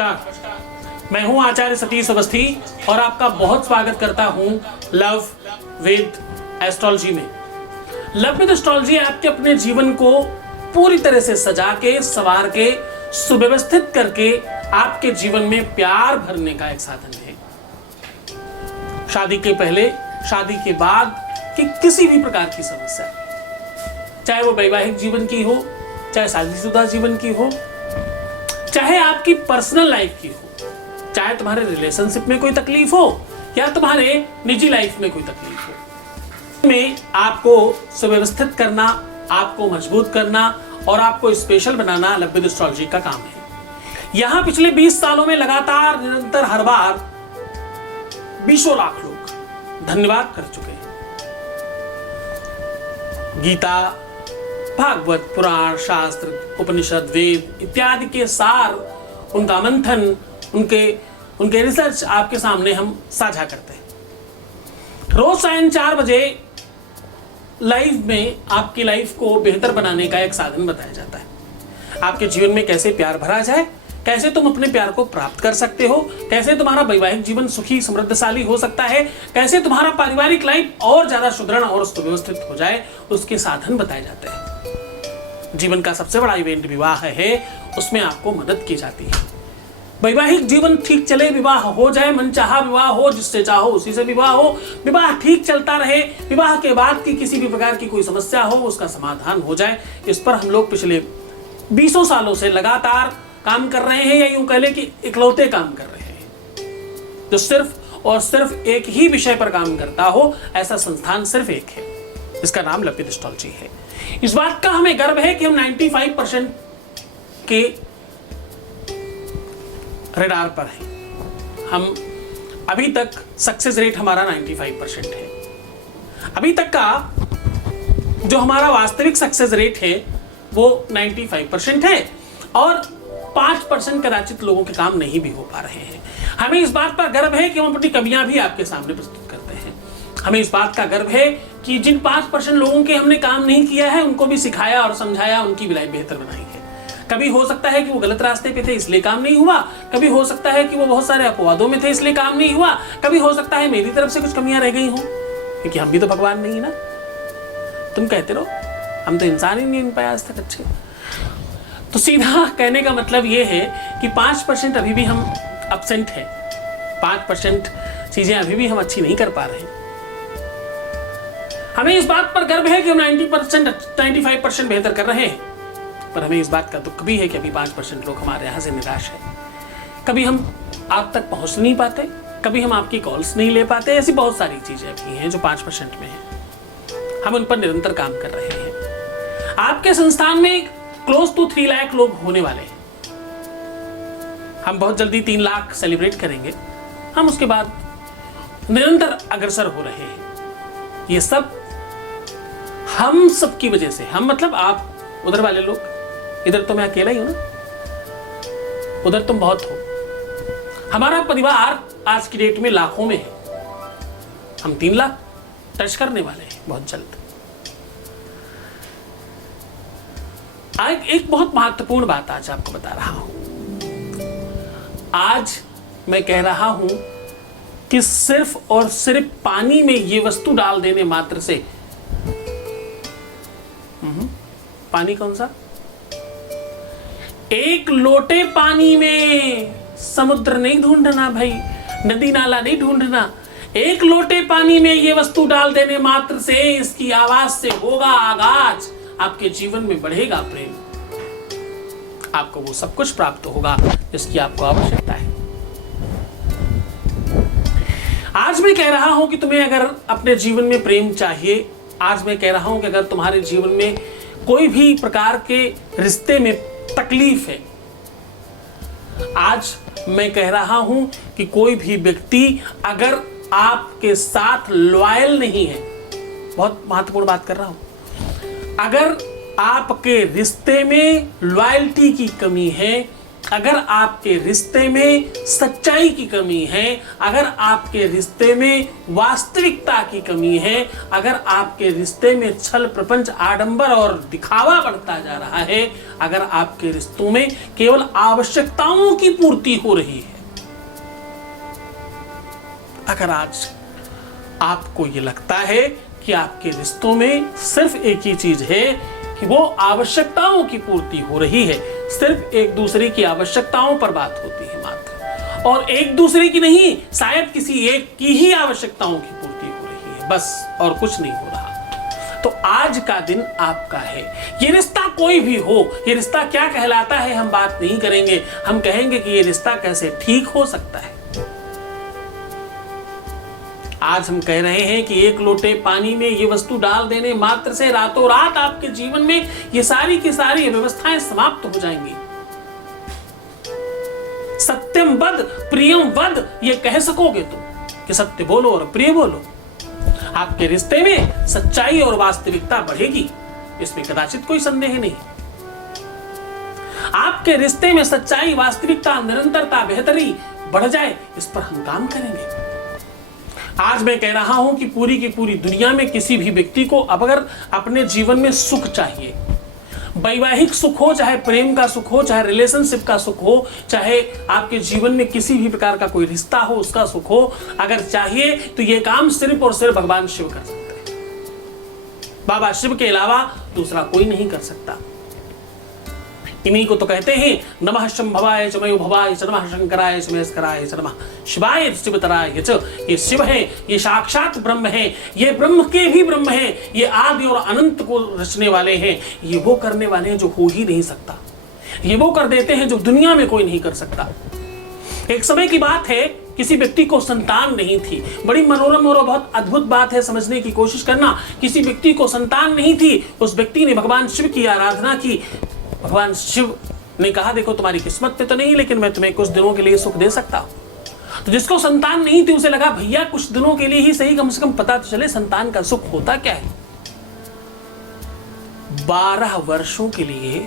नमस्कार, मैं हूं आचार्य सतीश अवस्थी और आपका बहुत स्वागत करता हूं लव विद एस्ट्रोलॉजी में। लव विद एस्ट्रोलॉजी आपके अपने जीवन को पूरी तरह से सजा के, संवार के, सुव्यवस्थित करके आपके जीवन में प्यार भरने का एक साधन है। शादी के पहले, शादी के बाद की किसी भी प्रकार की समस्या, चाहे वो वैवाहिक जीवन की हो, चाहे शादीशुदा जीवन की हो, चाहे आपकी पर्सनल लाइफ की हो, चाहे तुम्हारे रिलेशनशिप में कोई तकलीफ हो या तुम्हारे निजी लाइफ में कोई तकलीफ हो, में आपको सुव्यवस्थित करना, आपको मजबूत करना और आपको special banana love with astrology का काम है। यहां पिछले 20 सालों में लगातार निरंतर हर बार 20 लाख लोग धन्यवाद कर चुके हैं। गीता, भागवत, पुराण, शास्त्र, उपनिषद, वेद इत्यादि के सार, उनका मंथन, उनके रिसर्च आपके सामने हम साझा करते हैं। रोज सायं 4 बजे लाइव में आपकी लाइफ को बेहतर बनाने का एक साधन बताया जाता है। आपके जीवन में कैसे प्यार भरा जाए, कैसे तुम अपने प्यार को प्राप्त कर सकते हो, कैसे तुम्हारा वैवाहिक जीवन सुखी समृद्धशाली हो सकता है, कैसे तुम्हारा पारिवारिक लाइफ और ज्यादा सुदृढ़ और सुव्यवस्थित हो जाए, उसके साधन बताए जाते हैं। जीवन का सबसे बड़ा इवेंट विवाह है, उसमें आपको मदद की जाती है। वैवाहिक जीवन ठीक चले, विवाह हो जाए, मनचाहा विवाह हो, जिससे चाहो उसी से विवाह हो, विवाह ठीक चलता रहे, विवाह के बाद की किसी भी प्रकार की कोई समस्या हो उसका समाधान हो जाए, इस पर हम लोग पिछले 20 सालों से लगातार काम कर रहे हैं, या यूं कह लें कि इकलौते काम कर रहे हैं जो सिर्फ और सिर्फ एक ही विषय पर काम करता हो। ऐसा संस्थान सिर्फ एक है, इसका नाम लव विद एस्ट्रोलॉजी है। इस बात का हमें गर्व है कि हम 95% के रेडार पर हैं। हम अभी तक सक्सेस रेट हमारा 95% है। अभी तक का जो हमारा वास्तविक सक्सेस रेट है वो 95% है और 5% कदाचित लोगों के काम नहीं भी हो पा रहे हैं। हमें इस बात पर गर्व है कि हम अपनी कमियां भी आपके सामने प्रस्तुत करते हैं। हमें इस बात का गर्व है कि जिन 5% लोगों के हमने काम नहीं किया है उनको भी सिखाया और समझाया, उनकी भी लाइफ बेहतर बनाई है। कभी हो सकता है कि वो गलत रास्ते पे थे इसलिए काम नहीं हुआ, कभी हो सकता है कि वो बहुत सारे अपवादों में थे इसलिए काम नहीं हुआ, कभी हो सकता है मेरी तरफ से कुछ कमियां रह गई हों, क्योंकि हम भी तो भगवान नहीं ना। तुम कहते रहो, हम तो इंसान ही नहीं बन पाया आज तक अच्छे। तो सीधा कहने का मतलब ये है कि 5% अभी भी हम एब्सेंट है, 5% चीजें अभी भी हम अच्छी नहीं कर पा रहे हैं। हमें इस बात पर गर्व है कि हम 90%, 95% बेहतर कर रहे हैं, पर हमें इस बात का दुख भी है कि अभी 5% लोग हमारे यहाँ से निराश है। कभी हम आप तक पहुँच नहीं पाते, कभी हम आपकी कॉल्स नहीं ले पाते, ऐसी बहुत सारी चीजें भी हैं जो 5% में हैं। हम उन पर निरंतर काम कर रहे हैं। आपके संस्थान में क्लोज टू 3 लाख लोग होने वाले हैं। हम बहुत जल्दी 3 लाख सेलिब्रेट करेंगे। हम उसके बाद निरंतर अग्रसर हो रहे हैं। ये सब हम सबकी वजह से, हम मतलब आप, उधर वाले लोग, इधर तो मैं अकेला ही हूं ना, उधर तुम बहुत हो। हमारा परिवार आज की डेट में लाखों में है। हम 3 लाख टच करने वाले हैं बहुत जल्द। एक बहुत महत्वपूर्ण बात आज आपको बता रहा हूं। आज मैं कह रहा हूं कि सिर्फ और सिर्फ पानी में ये वस्तु डाल देने मात्र से, पानी कौन सा? 1 लोटे पानी में समुद्र नहीं ढूंढना भाई, नदी नाला नहीं ढूंढना। 1 लोटे पानी में ये वस्तु डाल देने मात्र से इसकी आवाज से होगा आगाज, आपके जीवन में बढ़ेगा प्रेम, आपको वो सब कुछ प्राप्त होगा जिसकी आपको आवश्यकता है। आज मैं कह रहा हूं कि तुम्हें अगर अपने जीवन में प्रेम चाहिए, आज मैं कह रहा हूं कि अगर तुम्हारे जीवन में कोई भी प्रकार के रिश्ते में तकलीफ है, आज मैं कह रहा हूं कि कोई भी व्यक्ति अगर आपके साथ लॉयल नहीं है, बहुत महत्वपूर्ण बात कर रहा हूं, अगर आपके रिश्ते में लॉयल्टी की कमी है, अगर आपके रिश्ते में सच्चाई की कमी है, अगर आपके रिश्ते में वास्तविकता की कमी है, अगर आपके रिश्ते में छल प्रपंच आडंबर और दिखावा बढ़ता जा रहा है, अगर आपके रिश्तों में केवल आवश्यकताओं की पूर्ति हो रही है, अगर आज आपको यह लगता है कि आपके रिश्तों में सिर्फ एक ही चीज है कि वो आवश्यकताओं की पूर्ति हो रही है, सिर्फ एक दूसरे की आवश्यकताओं पर बात होती है मात्र, और एक दूसरे की नहीं, शायद किसी एक की ही आवश्यकताओं की पूर्ति हो रही है, बस और कुछ नहीं हो रहा, तो आज का दिन आपका है। ये रिश्ता कोई भी हो, ये रिश्ता क्या कहलाता है हम बात नहीं करेंगे, हम कहेंगे कि ये रिश्ता कैसे ठीक हो सकता है। आज हम कह रहे हैं कि एक लोटे पानी में ये वस्तु डाल देने मात्र से रातों रात आपके जीवन में ये सारी की सारी व्यवस्थाएं समाप्त हो जाएंगी। सत्यम वद प्रियम वद ये कह सकोगे तुम कि सत्य बोलो और प्रिय बोलो, आपके रिश्ते में सच्चाई और वास्तविकता बढ़ेगी, इसमें कदाचित कोई संदेह नहीं। आपके रिश्ते में सच्चाई, वास्तविकता, निरंतरता, बेहतरी बढ़ जाए, इस पर हम काम करेंगे। आज मैं कह रहा हूं कि पूरी की पूरी दुनिया में किसी भी व्यक्ति को अब अगर अपने जीवन में सुख चाहिए, वैवाहिक सुख हो, चाहे प्रेम का सुख हो, चाहे रिलेशनशिप का सुख हो, चाहे आपके जीवन में किसी भी प्रकार का कोई रिश्ता हो उसका सुख हो, अगर चाहिए तो ये काम सिर्फ और सिर्फ भगवान शिव कर सकते हैं। बाबा शिव के अलावा दूसरा कोई नहीं कर सकता। इन्हीं को तो कहते हैं नमः शंभवाय च मयोभवाय च नमः शंकराय च महेश्वराय च नमः शिवाय शिवतराय च। ये शिव है, ये साक्षात ब्रह्म है, ये ब्रह्म के भी ब्रह्म है, ये आदि और अनंत को रचने वाले हैं। ये वो करने वाले हैं जो हो ही नहीं सकता, ये वो कर देते हैं जो दुनिया में कोई नहीं कर सकता। एक समय की बात है, किसी व्यक्ति को संतान नहीं थी। बड़ी मनोरम और बहुत अद्भुत बात है, समझने की कोशिश करना। किसी व्यक्ति को संतान नहीं थी, उस व्यक्ति ने भगवान शिव की आराधना की। भगवान शिव ने कहा देखो तुम्हारी किस्मत पे तो नहीं, लेकिन मैं तुम्हें कुछ दिनों के लिए सुख दे सकता हूं। तो जिसको संतान नहीं थी उसे लगा भैया कुछ दिनों के लिए ही सही, कम से कम पता तो चले संतान का सुख होता क्या है। 12 वर्षों के लिए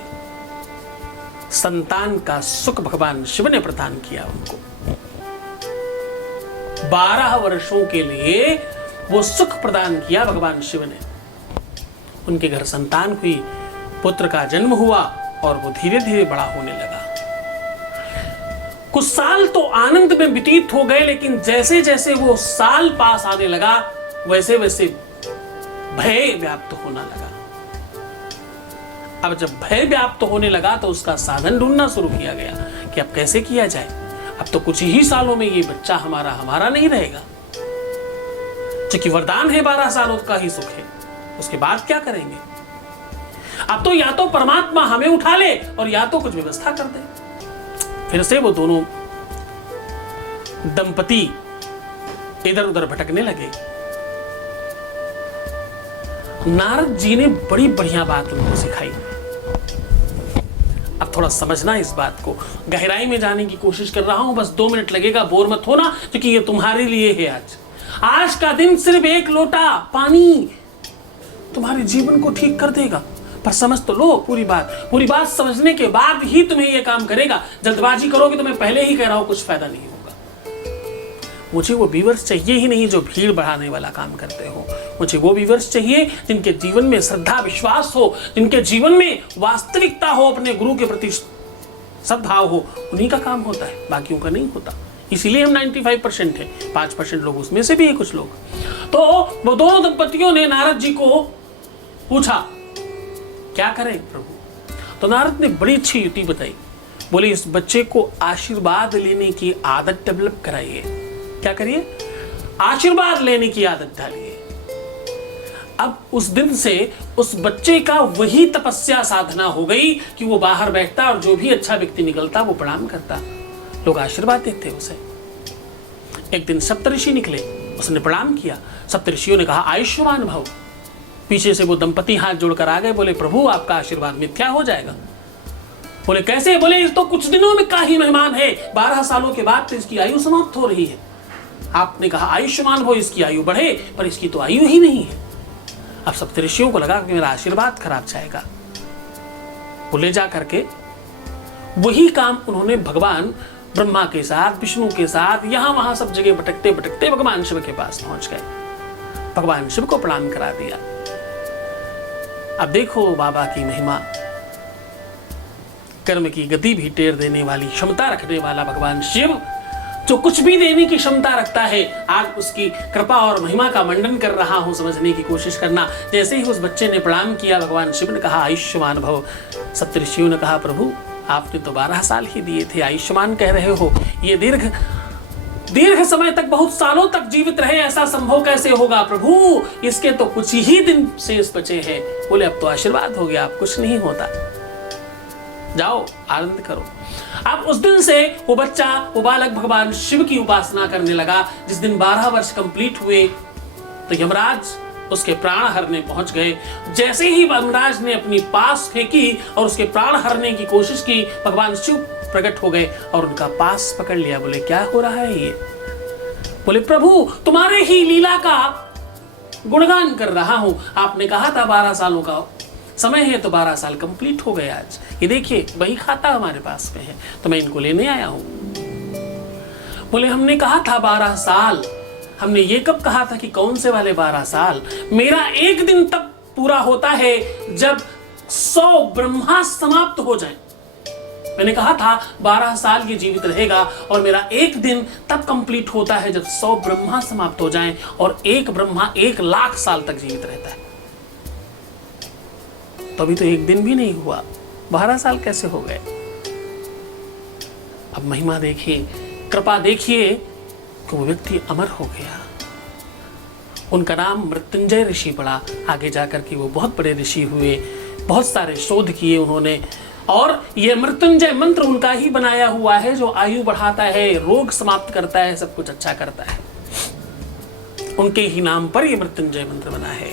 संतान का सुख भगवान शिव ने प्रदान किया उनको। 12 वर्षों के लिए वो सुख प्रदान किया भगवान शिव ने। उनके घर संतान हुई, पुत्र का जन्म हुआ और वो धीरे धीरे बड़ा होने लगा। कुछ साल तो आनंद में व्यतीत हो गए, लेकिन जैसे जैसे वो साल पास आने लगा वैसे वैसे भय व्याप्त होना लगा। अब जब भय व्याप्त होने लगा तो उसका साधन ढूंढना शुरू किया गया कि अब कैसे किया जाए। अब तो कुछ ही सालों में ये बच्चा हमारा नहीं रहेगा, क्योंकि वरदान है 12 सालों का ही सुख है, उसके बाद क्या करेंगे। अब तो या तो परमात्मा हमें उठा ले और या तो कुछ व्यवस्था कर दे। फिर से वो दोनों दंपति इधर उधर भटकने लगे। नारद जी ने बड़ी बढ़िया बात उनको सिखाई। अब थोड़ा समझना इस बात को, गहराई में जाने की कोशिश कर रहा हूं, बस 2 मिनट लगेगा, बोर मत होना, क्योंकि ये तुम्हारे लिए है। आज का दिन सिर्फ एक लोटा पानी तुम्हारे जीवन को ठीक कर देगा। पर समझ तो लो पूरी बात समझने के बाद ही तुम्हें यह काम करेगा। जल्दबाजी करोगे तो मैं पहले ही कह रहा हूं कुछ फायदा नहीं होगा। मुझे वो व्यूअर्स चाहिए ही नहीं जो भीड़ बढ़ाने वाला काम करते हो। मुझे वो व्यूअर्स चाहिए जिनके जीवन में श्रद्धा विश्वास हो, जिनके जीवन में वास्तविकता हो, अपने गुरु के प्रति सद्भाव हो। उन्हीं का काम होता है, बाकियों का नहीं होता। इसीलिए हम 95% है, 5% लोग उसमें से भी है कुछ लोग। तो वो दोनों दंपतियों ने नारद जी को पूछा क्या करें प्रभु। तो नारद ने बड़ी अच्छी युक्ति बताई। बोले इस बच्चे को आशीर्वाद लेने की आदत डेवलप कराइए। क्या करिए? आशीर्वाद लेने की आदत डालिए। अब उस दिन से उस बच्चे का वही तपस्या साधना हो गई कि वो बाहर बैठता और जो भी अच्छा व्यक्ति निकलता वो प्रणाम करता, लोग आशीर्वाद देते उसे। एक दिन सप्तऋषि निकले, उसने प्रणाम किया। सप्तऋषियों ने कहा आयुष्मान भव। पीछे से वो दंपति हाथ जोड़कर आ गए, बोले प्रभु आपका आशीर्वाद मिथ्या हो जाएगा। बोले कैसे? बोले इस तो कुछ दिनों में का ही मेहमान है, 12 सालों के बाद तो इसकी आयु समाप्त हो रही है। आपने कहा आयुष्मान भव, इसकी आयु बढ़े, पर इसकी तो आयु ही नहीं है। अब सप्तऋषियों को लगा कि मेरा आशीर्वाद खराब जाएगा। वो ले जा करके वही काम उन्होंने भगवान ब्रह्मा के साथ, विष्णु के साथ, यहां वहां सब जगह भटकते भटकते भगवान शिव के पास पहुंच गए। भगवान शिव को प्रणाम करा दिया। अब देखो बाबा की महिमा, कर्म की गति भी टेर देने वाली क्षमता रखने वाला भगवान शिव, जो कुछ भी देने की क्षमता रखता है, आज उसकी कृपा और महिमा का मंडन कर रहा हूं, समझने की कोशिश करना। जैसे ही उस बच्चे ने प्रणाम किया, भगवान शिव ने कहा आयुष्मान भव। सप्तऋषियों ने कहा प्रभु आपने तो 12 साल ही दिए थे, आयुष्मान कह रहे हो, ये दीर्घ समय तक, बहुत सालों तक जीवित रहे, ऐसा संभव कैसे होगा प्रभु? इसके तो कुछ ही दिन शेष बचे हैं। बोले अब तो आशीर्वाद हो गया, अब कुछ नहीं होता, जाओ आनंद करो। अब उस दिन से वो बच्चा, वो बालक भगवान शिव की उपासना करने लगा। जिस दिन 12 वर्ष कंप्लीट हुए तो यमराज उसके प्राण हरने पहुंच गए। जैसे ही यमराज ने अपनी पास फेंकी और उसके प्राण हरने की कोशिश की, भगवान शिव प्रकट हो गए और उनका पास पकड़ लिया। बोले क्या हो रहा है ये? बोले प्रभु तुम्हारे ही लीला का गुणगान कर रहा हूं। आपने कहा था 12 सालों का समय है, तो 12 साल कंप्लीट हो गए आज। ये देखिए वही खाता हमारे पास में है, तो मैं इनको लेने आया हूं। बोले हमने कहा था 12 साल। हमने ये कब कहा था कि कौन से वाले 12 साल? मेरा एक दिन तब पूरा होता है जब 100 ब्रह्मा समाप्त हो जाए। मैंने कहा था 12 साल ये जीवित रहेगा और मेरा एक दिन तब कंप्लीट होता है जब 100 ब्रह्मा समाप्त हो जाएं, और एक ब्रह्मा 1 लाख साल तक जीवित रहता है। तो अभी तो एक दिन भी नहीं हुआ, 12 साल कैसे हो गए? अब महिमा देखिए, कृपा देखिए कि वो व्यक्ति अमर हो गया। उनका नाम मृत्युंजय ऋषि पड़ा। आगे जाकर के वो बहुत बड़े ऋषि हुए, बहुत सारे शोध किए उन्होंने, और ये मृत्युंजय मंत्र उनका ही बनाया हुआ है, जो आयु बढ़ाता है, रोग समाप्त करता है, सब कुछ अच्छा करता है। उनके ही नाम पर ये मृत्युंजय मंत्र बना है।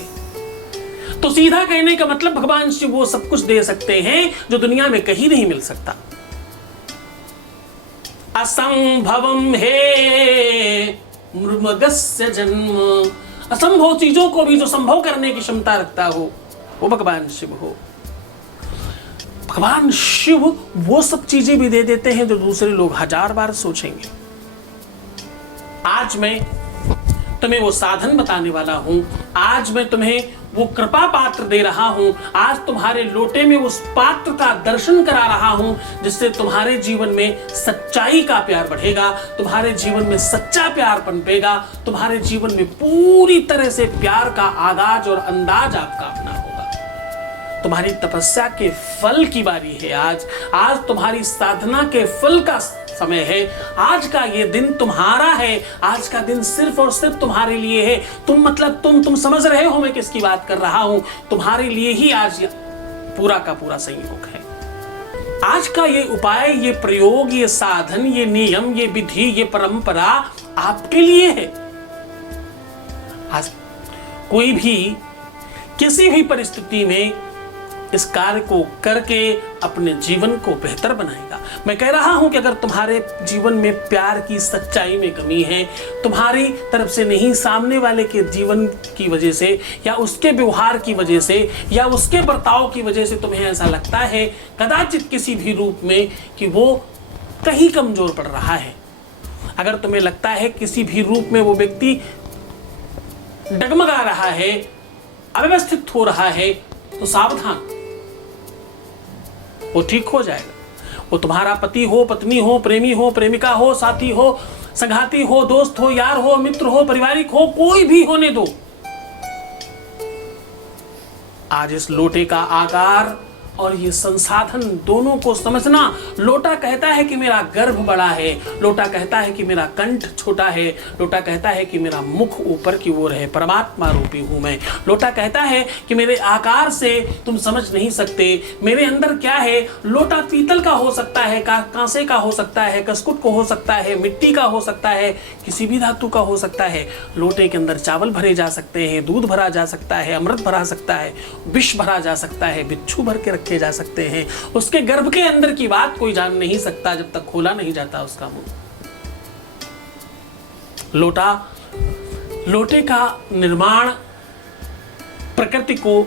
तो सीधा कहने का मतलब भगवान शिव वो सब कुछ दे सकते हैं जो दुनिया में कहीं नहीं मिल सकता। असंभवम हे मृगस्य जन्म, असंभव चीजों को भी जो संभव करने की क्षमता रखता हो वो भगवान शिव हो। भगवान शिव वो सब चीजें भी दे देते हैं जो दूसरे लोग 1000 बार सोचेंगे। आज मैं तुम्हें वो साधन बताने वाला हूं, आज मैं तुम्हें वो कृपा पात्र दे रहा हूं, आज तुम्हारे लोटे में उस पात्र का दर्शन करा रहा हूं, जिससे तुम्हारे जीवन में सच्चाई का प्यार बढ़ेगा, तुम्हारे जीवन में सच्चा प्यार पनपेगा, तुम्हारे जीवन में पूरी तरह से प्यार का आगाज और अंदाज आपका अपना होगा। तुम्हारी तपस्या के फल की बारी है आज तुम्हारी साधना के फल का समय है। आज का ये दिन तुम्हारा है, आज का दिन सिर्फ और सिर्फ तुम्हारे लिए है। तुम समझ रहे हो मैं किसकी बात कर रहा हूं? तुम्हारे लिए ही आज पूरा का पूरा संयोग है। आज का ये उपाय, ये प्रयोग, ये साधन, ये नियम, ये विधि, ये परंपरा आपके लिए है। आज कोई भी किसी भी परिस्थिति में इस कार्य को करके अपने जीवन को बेहतर बनाएगा। मैं कह रहा हूं कि अगर तुम्हारे जीवन में प्यार की सच्चाई में कमी है, तुम्हारी तरफ से नहीं, सामने वाले के जीवन की वजह से या उसके व्यवहार की वजह से या उसके बर्ताव की वजह से तुम्हें ऐसा लगता है कदाचित किसी भी रूप में कि वो कहीं कमजोर पड़ रहा है, अगर तुम्हें लगता है किसी भी रूप में वो व्यक्ति डगमगा रहा है, अव्यवस्थित हो रहा है, तो सावधान, वो ठीक हो जाएगा। वो तुम्हारा पति हो, पत्नी हो, प्रेमी हो, प्रेमिका हो, साथी हो, संघाती हो, दोस्त हो, यार हो, मित्र हो, पारिवारिक हो, कोई भी होने दो। आज इस लोटे का आकार और ये संसाधन दोनों को समझना। लोटा कहता है कि मेरा गर्भ बड़ा है, लोटा कहता है कि मेरा कंठ छोटा है, लोटा कहता है कि मेरा मुख ऊपर की ओर है, परमात्मा रूपी हूं मैं। लोटा कहता है कि मेरे आकार से तुम समझ नहीं सकते मेरे अंदर क्या है। लोटा पीतल का हो सकता है, कांसे का हो सकता है, कसकुट को हो सकता है, मिट्टी का हो सकता है, किसी भी धातु का हो सकता है। लोटे के अंदर चावल भरे जा सकते हैं, दूध भरा जा सकता है, अमृत भरा सकता है, विष भरा जा सकता है, बिच्छू भर के जा सकते हैं। उसके गर्भ के अंदर की बात कोई जान नहीं सकता जब तक खोला नहीं जाता उसका मुंह। लोटे का निर्माण प्रकृति को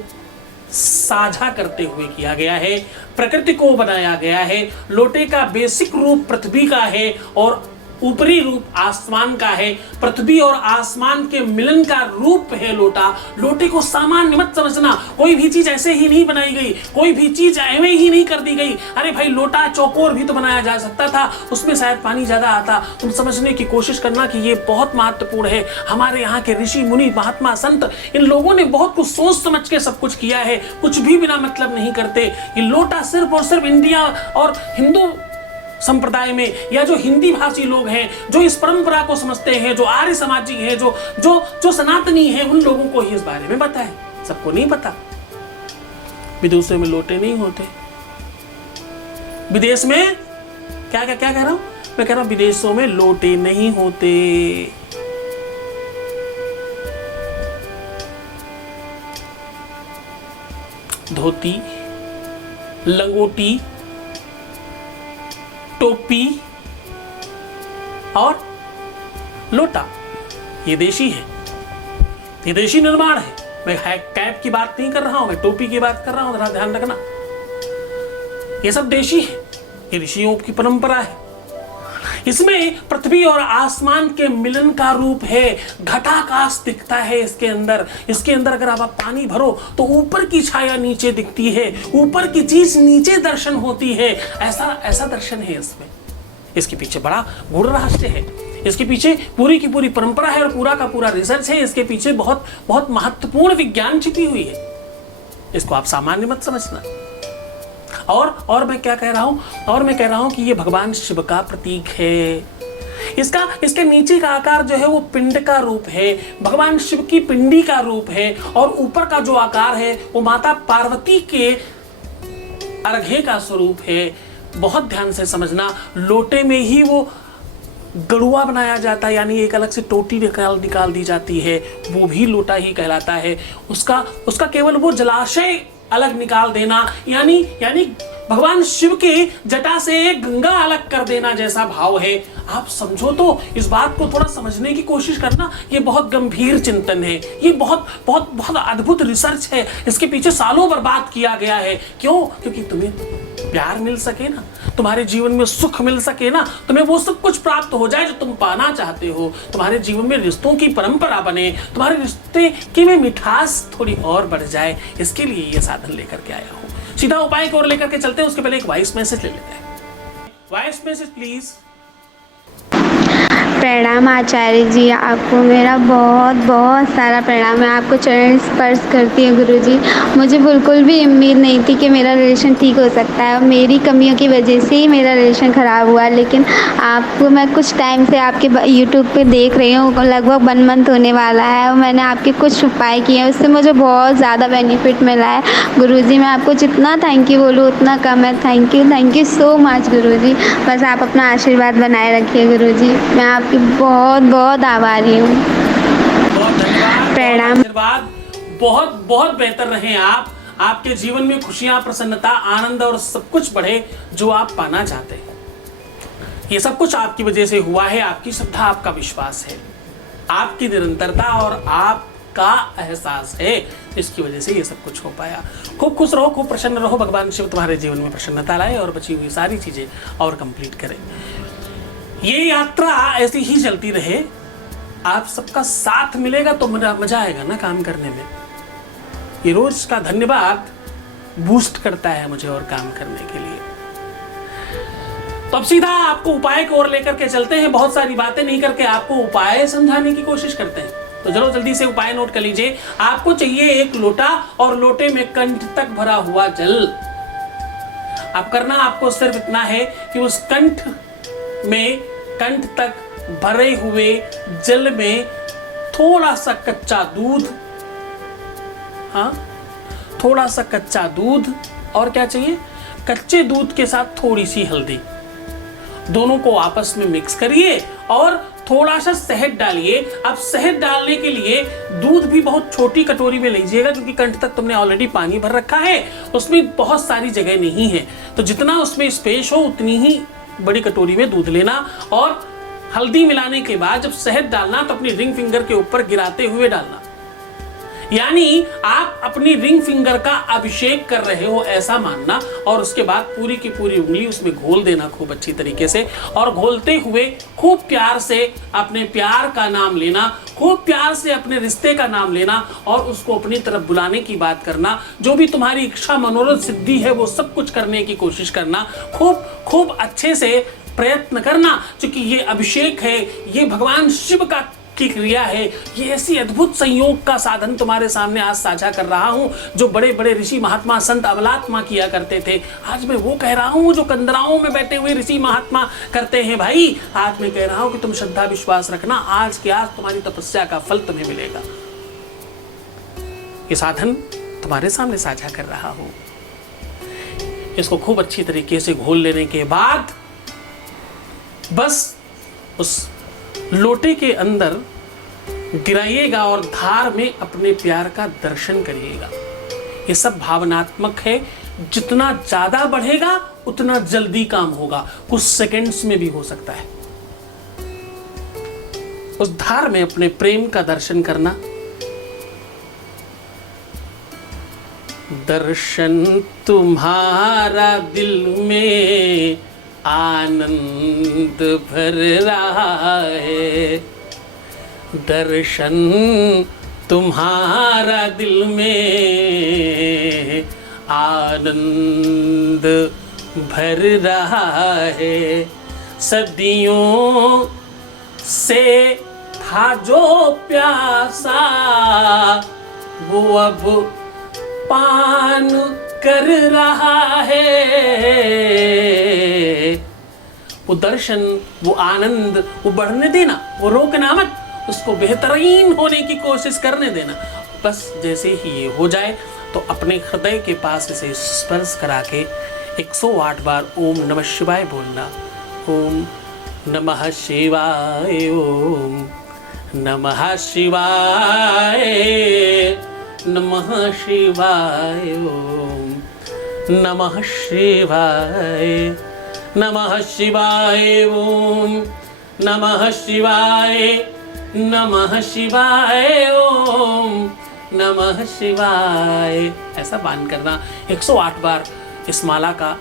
साझा करते हुए किया गया है। प्रकृति को बनाया गया है। लोटे का बेसिक रूप पृथ्वी का है और ऊपरी रूप आसमान का है। पृथ्वी और आसमान के मिलन का रूप है लोटा। लोटे को सामान्य मत समझना, कोई भी चीज ऐसे ही नहीं बनाई गई, कोई भी चीज एवं ही नहीं कर दी गई। अरे भाई, लोटा चौकोर भी तो बनाया जा सकता था, उसमें शायद पानी ज्यादा आता। तुम समझने की कोशिश करना कि ये बहुत महत्वपूर्ण है। हमारे यहाँ के ऋषि मुनि महात्मा संत, इन लोगों ने बहुत कुछ सोच समझ के सब कुछ किया है, कुछ भी बिना मतलब नहीं करते। ये लोटा सिर्फ और सिर्फ इंडिया और हिंदू संप्रदाय में, या जो हिंदी भाषी लोग हैं, जो इस परंपरा को समझते हैं, जो आर्य समाजी हैं, जो जो जो सनातनी हैं, उन लोगों को ही इस बारे में पता है, सबको नहीं पता। विदेशों में लोटे नहीं होते। विदेश में क्या क्या क्या कह रहा हूं मैं? कह रहा हूं विदेशों में लोटे नहीं होते। धोती, लंगोटी, टोपी और लोटा, ये देशी है, ये देशी निर्माण है। मैं कैप की बात नहीं कर रहा हूं, मैं टोपी की बात कर रहा हूं, जरा ध्यान रखना। ये सब देशी है, ये ऋषियों की परंपरा है। इसमें पृथ्वी और आसमान के मिलन का रूप है। घटाकाश दिखता है इसके अंदर। इसके अंदर अगर आप पानी भरो तो ऊपर की छाया नीचे दिखती है, ऊपर की चीज नीचे दर्शन होती है। ऐसा दर्शन है इसमें। इसके पीछे बड़ा गूढ़ रहस्य है, इसके पीछे पूरी की पूरी परंपरा है और पूरा का पूरा रिसर्च है। इसके पीछे बहुत बहुत महत्वपूर्ण विज्ञान छिपी हुई है। इसको आप सामान्य मत समझना। और मैं क्या कह रहा हूं? और मैं कह रहा हूं कि ये भगवान शिव का प्रतीक है। इसके नीचे का आकार जो है वो पिंड का रूप है, भगवान शिव की पिंडी का रूप है। और ऊपर का जो आकार है वो माता पार्वती के अर्घ्य का स्वरूप है। बहुत ध्यान से समझना, लोटे में ही वो गड़ुआ बनाया जाता है, यानी एक अलग से टोटी निकाल दी जाती है, वो भी लोटा ही कहलाता है। उसका केवल वो जलाशय अलग निकाल देना, यानी भगवान शिव के जटा से एक गंगा अलग कर देना जैसा भाव है। आप समझो तो, इस बात को थोड़ा समझने की कोशिश करना। ये बहुत गंभीर चिंतन है, ये बहुत बहुत बहुत अद्भुत रिसर्च है। इसके पीछे सालों बर्बाद किया गया है। क्यों? क्योंकि तुम्हें प्यार मिल सके ना, तुम्हारे जीवन में सुख मिल सके ना, तुम्हें वो सब कुछ प्राप्त हो जाए जो तुम पाना चाहते हो। तुम्हारे जीवन में रिश्तों की परंपरा बने, तुम्हारे रिश्ते की में मिठास थोड़ी और बढ़ जाए, इसके लिए ये साधन लेकर के आया हूँ। सीधा उपाय को और लेकर के चलते हैं। उसके पहले एक वॉइस मैसेज ले लेते हैं। Voice message please. प्रणाम आचार्य जी, आपको मेरा बहुत बहुत सारा प्रणाम है। आपको चरण स्पर्श करती है गुरुजी। मुझे बिल्कुल भी उम्मीद नहीं थी कि मेरा रिलेशन ठीक हो सकता है, और मेरी कमियों की वजह से ही मेरा रिलेशन ख़राब हुआ। लेकिन आपको मैं कुछ टाइम से आपके यूट्यूब पे देख रही हूँ, लगभग 1 मंथ होने वाला है, और मैंने आपके कुछ उपाय किए हैं, उससे मुझे बहुत ज़्यादा बेनिफिट मिला है। गुरुजी, मैं आपको जितना थैंक यू बोलूँ उतना कम है। थैंक यू सो मच गुरुजी। बस आप अपना आशीर्वाद बनाए रखिए गुरुजी। मैं आपकी बहुत बहुत आभारी हूँ। प्रणाम। आशीर्वाद बहुत बहुत बेहतर रहे आप। आपके जीवन में खुशियां, प्रसन्नता, आनंद और सब कुछ बढ़े जो आप पाना चाहते हैं। ये सब कुछ आपकी वजह से हुआ है। आपकी श्रद्धा, आपका विश्वास है, आपकी निरंतरता और आपका एहसास है, इसकी वजह से ये सब कुछ हो पाया। खूब खुश रहो, खूब प्रसन्न रहो। भगवान शिव तुम्हारे जीवन में प्रसन्नता लाए और बची हुई सारी चीजें और कंप्लीट करें। ये यात्रा ऐसी ही चलती रहे। आप सबका साथ मिलेगा तो मजा आएगा ना काम करने में। ये रोज का धन्यवाद बूस्ट करता है मुझे और काम करने के लिए। तो अब सीधा आपको उपाय को और लेकर के चलते हैं। बहुत सारी बातें नहीं करके आपको उपाय समझाने की कोशिश करते हैं। तो चलो जल्दी से उपाय नोट कर लीजिए। आपको चाहिए एक लोटा और लोटे में कंठ तक भरा हुआ जल। अब करना आपको सिर्फ इतना है कि उस कंठ तक भरे हुए जल में थोड़ा सा कच्चा दूध, थोड़ा सा कच्चा दूध, और क्या चाहिए? कच्चे दूध के साथ थोड़ी सी हल्दी, दोनों को आपस में मिक्स करिए और थोड़ा सा शहद डालिए। अब शहद डालने के लिए दूध भी बहुत छोटी कटोरी में लीजिएगा, क्योंकि कंठ तक तुमने ऑलरेडी पानी भर रखा है, उसमें बहुत सारी जगह नहीं है। तो जितना उसमें स्पेस हो उतनी ही बड़ी कटोरी में दूध लेना। और हल्दी मिलाने के बाद जब शहद डालना तो अपनी रिंग फिंगर के ऊपर गिराते हुए डालना। यानी आप अपनी रिंग फिंगर का अभिषेक कर रहे हो ऐसा मानना, और उसके बाद पूरी की पूरी उंगली उसमें घोल देना खूब अच्छी तरीके से, और घोलते हुए खूब प्यार से अपने प्यार का नाम लेना, खूब प्यार से अपने रिश्ते का नाम लेना और उसको अपनी तरफ बुलाने की बात करना। जो भी तुम्हारी इच्छा मनोरथ सिद्धि है वो सब कुछ करने की कोशिश करना, खूब खूब अच्छे से प्रयत्न करना, क्योंकि ये अभिषेक है, ये भगवान शिव का की क्रिया है। ये ऐसी अद्भुत संयोग का साधन तुम्हारे सामने आज साझा कर रहा हूं जो बड़े बड़े ऋषि महात्मा संत अबलात्मा किया करते थे। आज मैं वो कह रहा हूं जो कंदराओं में बैठे हुए ऋषि महात्मा करते हैं। भाई आज मैं कह रहा हूं कि तुम श्रद्धा विश्वास रखना, आज के आज तुम्हारी तपस्या का फल तुम्हें मिलेगा। ये साधन तुम्हारे सामने साझा कर रहा हूं। इसको खूब अच्छी तरीके से घोल लेने के बाद बस उस लोटे के अंदर गिराइएगा और धार में अपने प्यार का दर्शन करिएगा। ये सब भावनात्मक है, जितना ज्यादा बढ़ेगा उतना जल्दी काम होगा, कुछ सेकंड्स में भी हो सकता है। उस धार में अपने प्रेम का दर्शन करना। दर्शन तुम्हारा दिल में आनंद भर रहा है, दर्शन तुम्हारा दिल में आनंद भर रहा है। सदियों से था जो प्यासा वो अब पान कर रहा है। वो दर्शन, वो आनंद, वो बढ़ने देना, वो रोकना मत, उसको बेहतरीन होने की कोशिश करने देना। बस जैसे ही ये हो जाए तो अपने हृदय के पास इसे स्पर्श करा के 108 बार ओम नमः शिवाय बोलना। ओम नमः शिवाय, ओम नमः शिवाय, नमः शिवाय, ओम नमः शिवाय, नमः शिवाय, ओम नमः शिवाय, नमः शिवाय, ओम नमः शिवाय। ऐसा बांध करना 108 बार इस माला का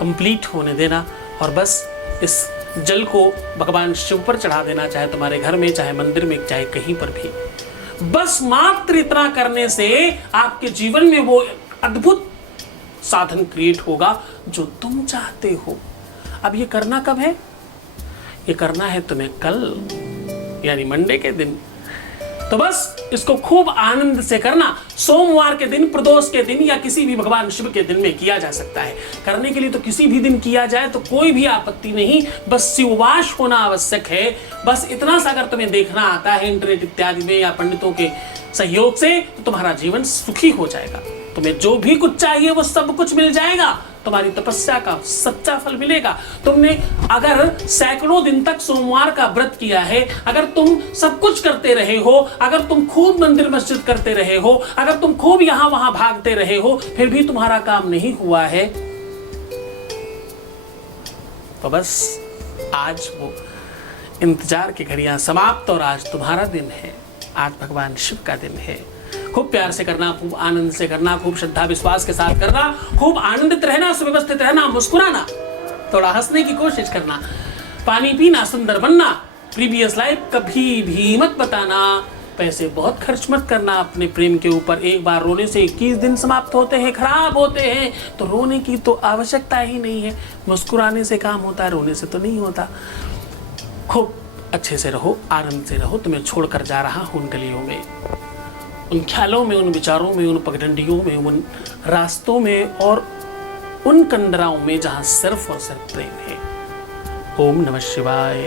कंप्लीट होने देना, और बस इस जल को भगवान शिव पर चढ़ा देना, चाहे तुम्हारे घर में, चाहे मंदिर में, चाहे कहीं पर भी। बस मात्र इतना करने से आपके जीवन में वो अद्भुत साधन क्रिएट होगा जो तुम चाहते हो। अब ये करना कब है? ये करना है तुम्हें कल, यानी मंडे के दिन। तो बस इसको खूब आनंद से करना। सोमवार के दिन, प्रदोष के दिन, या किसी भी भगवान शिव के दिन में किया जा सकता है। करने के लिए तो किसी भी दिन किया जाए तो कोई भी आपत्ति नहीं, बस शिववास होना आवश्यक है। बस इतना सा अगर तुम्हें देखना आता है इंटरनेट इत्यादि में या पंडितों के सहयोग से, तो तुम्हारा जीवन सुखी हो जाएगा। तुम्हें जो भी कुछ चाहिए वो सब कुछ मिल जाएगा, तुम्हारी तपस्या का सच्चा फल मिलेगा। तुमने अगर सैकड़ों दिन तक सोमवार का व्रत किया है, अगर तुम सब कुछ करते रहे हो, अगर तुम खूब मंदिर मस्जिद करते रहे हो, अगर तुम खूब यहां वहां भागते रहे हो, फिर भी तुम्हारा काम नहीं हुआ है, तो बस आज वो इंतजार की घड़ियां समाप्त, और आज तुम्हारा दिन है। आज भगवान शिव का दिन है। खूब प्यार से करना, खूब आनंद से करना, खूब श्रद्धा विश्वास के साथ करना, खूब आनंदित रहना, सुव्यवस्थित रहना, मुस्कुराना, थोड़ा हंसने की कोशिश करना, पानी पीना, सुंदर बनना, प्रीवियस लाइफ कभी भी मत बताना, पैसे बहुत खर्च मत करना अपने प्रेम के ऊपर। एक बार रोने से 21 दिन समाप्त होते हैं, खराब होते हैं, तो रोने की तो आवश्यकता ही नहीं है। मुस्कुराने से काम होता है, रोने से तो नहीं होता। खूब अच्छे से रहो, आनंद से रहो। तुम्हें छोड़कर जा रहा हूं उन गलियों में, उन ख्यालों में, उन विचारों में, उन पगडंडियों में, उन रास्तों में और उन कंदराओं में जहां सिर्फ और सिर्फ प्रेम है। ओम नमः शिवाय।